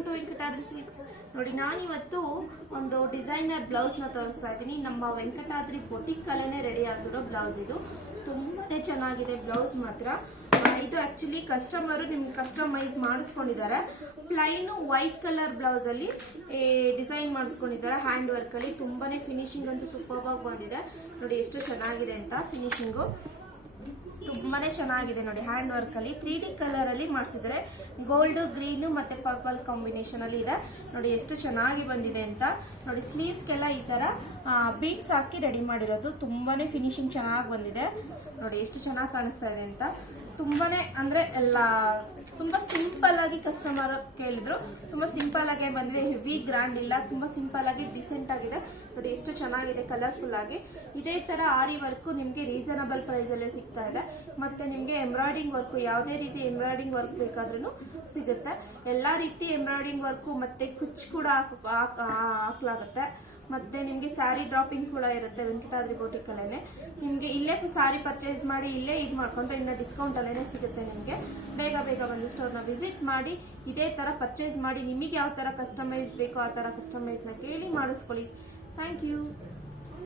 Welcome to Venkatadri silks. ನೋಡಿ, ನಾನಿವತ್ತು ಒಂದು ಡಿಸೈನರ್ ಬ್ಲೌಸ್ನ ತೋರಿಸ್ತಾ ಇದ್ದೀನಿ. ನಮ್ಮ ವೆಂಕಟಾದ್ರಿ ಬೊಟಿಕ್ ಅಲ್ಲೇ ರೆಡಿ ಆಗಿರೋ ಬ್ಲೌಸ್. ಇದು ತುಂಬಾನೇ ಚೆನ್ನಾಗಿದೆ ಬ್ಲೌಸ್ ಮಾತ್ರ. ಇದು ಆಕ್ಚುಲಿ ಕಸ್ಟಮರು ನಿಮ್ಗೆ ಕಸ್ಟಮೈಸ್ ಮಾಡಿಸ್ಕೊಂಡಿದ್ದಾರೆ. ಪ್ಲೈನು ವೈಟ್ ಕಲರ್ ಬ್ಲೌಸ್ ಅಲ್ಲಿ ಡಿಸೈನ್ ಮಾಡಿಸ್ಕೊಂಡಿದ್ದಾರೆ ಹ್ಯಾಂಡ್ ವರ್ಕ್ ಅಲ್ಲಿ. ತುಂಬಾನೇ ಫಿನಿಶಿಂಗ್ ಅಂತೂ ಸೂಪರ್ ಆಗಿ ಬಂದಿದೆ. ನೋಡಿ ಎಷ್ಟು ಚೆನ್ನಾಗಿದೆ ಅಂತ. ಫಿನಿಶಿಂಗು ತುಂಬಾನೇ ಚೆನ್ನಾಗಿದೆ ನೋಡಿ. ಹ್ಯಾಂಡ್ ವರ್ಕ್ ಅಲ್ಲಿ 3D ಕಲರ್ ಅಲ್ಲಿ ಮಾಡಿಸಿದ್ದಾರೆ. ಗೋಲ್ಡ್, ಗ್ರೀನ್ ಮತ್ತೆ ಪರ್ಪಲ್ ಕಾಂಬಿನೇಷನ್ ಅಲ್ಲಿ ಇದೆ. ನೋಡಿ ಎಷ್ಟು ಚೆನ್ನಾಗಿ ಬಂದಿದೆ ಅಂತ. ನೋಡಿ ಸ್ಲೀವ್ಸ್ಗೆಲ್ಲ ಈ ತರ ಬೀಡ್ಸ್ ಹಾಕಿ ರೆಡಿ ಮಾಡಿರೋದು. ತುಂಬಾನೇ ಫಿನಿಶಿಂಗ್ ಚೆನ್ನಾಗಿ ಬಂದಿದೆ. ನೋಡಿ ಎಷ್ಟು ಚೆನ್ನಾಗಿ ಕಾಣಿಸ್ತಾ ಇದೆ ಅಂತ. ತುಂಬಾನೇ ಅಂದ್ರೆ ಎಲ್ಲ ತುಂಬಾ ಸಿಂಪಲ್ ಆಗಿ ಕಸ್ಟಮರ್ ಕೇಳಿದ್ರು. ತುಂಬಾ ಸಿಂಪಲ್ ಆಗಿ ಬಂದಿದೆ. ಹೆವಿ ಗ್ರ್ಯಾಂಡ್ ಇಲ್ಲ, ತುಂಬಾ ಸಿಂಪಲ್ ಆಗಿ ಡಿಸೆಂಟ್ ಆಗಿದೆ. ನೋಡಿ ಎಷ್ಟು ಚೆನ್ನಾಗಿದೆ, ಕಲರ್ಫುಲ್ ಆಗಿ. ಇದೇ ತರ ಆರಿ ವರ್ಕ್ ನಿಮ್ಗೆ ರೀಸನಬಲ್ ಪ್ರೈಸ್ ಅಲ್ಲೇ ಸಿಗ್ತಾ ಇದೆ. ಮತ್ತೆ ನಿಮ್ಗೆ ಎಂಬ್ರಾಯ್ಡಿಂಗ್ ವರ್ಕ್, ಯಾವುದೇ ರೀತಿ ಎಂಬ್ರಾಯ್ಡಿಂಗ್ ವರ್ಕ್ ಬೇಕಾದ್ರೂ ಸಿಗುತ್ತೆ. ಎಲ್ಲಾ ರೀತಿ ಎಂಬ್ರಾಯ್ಡಿಂಗ್ ವರ್ಕ್ ಮತ್ತೆ ಕುಚ್ ಕೂಡ ಹಾಕ್ಲಾಗುತ್ತೆ. ಮತ್ತೆ ನಿಮ್ಗೆ ಸ್ಯಾರಿ ಡ್ರಾಪಿಂಗ್ ಕೂಡ ಇರುತ್ತೆ ವೆಂಕಟಾದ್ರಿ ಬೊಟಿಕ್ ಅಲ್ಲೇನೆ. ನಿಮ್ಗೆ ಇಲ್ಲೇ ಸಾರಿ ಪರ್ಚೇಸ್ ಮಾಡಿ ಇಲ್ಲೇ ಇದು ಮಾಡ್ಕೊಂಡ್ರೆ ಇನ್ನ ಡಿಸ್ಕೌಂಟ್ ಅಲ್ಲೇನೆ ಸಿಗುತ್ತೆ ನಿಮ್ಗೆ. ಬೇಗ ಬೇಗ ಬಂದು ಸ್ಟೋರ್ನ ವಿಸಿಟ್ ಮಾಡಿ ಇದೇ ತರ ಪರ್ಚೇಸ್ ಮಾಡಿ. ನಿಮಗೆ ಯಾವ ತರ ಕಸ್ಟಮೈಸ್ ಬೇಕೋ ಆ ತರ ಕಸ್ಟಮೈಸ್ ನ ಕೇಳಿ ಮಾಡಿಸ್ಕೊಳ್ಳಿ. Thank you.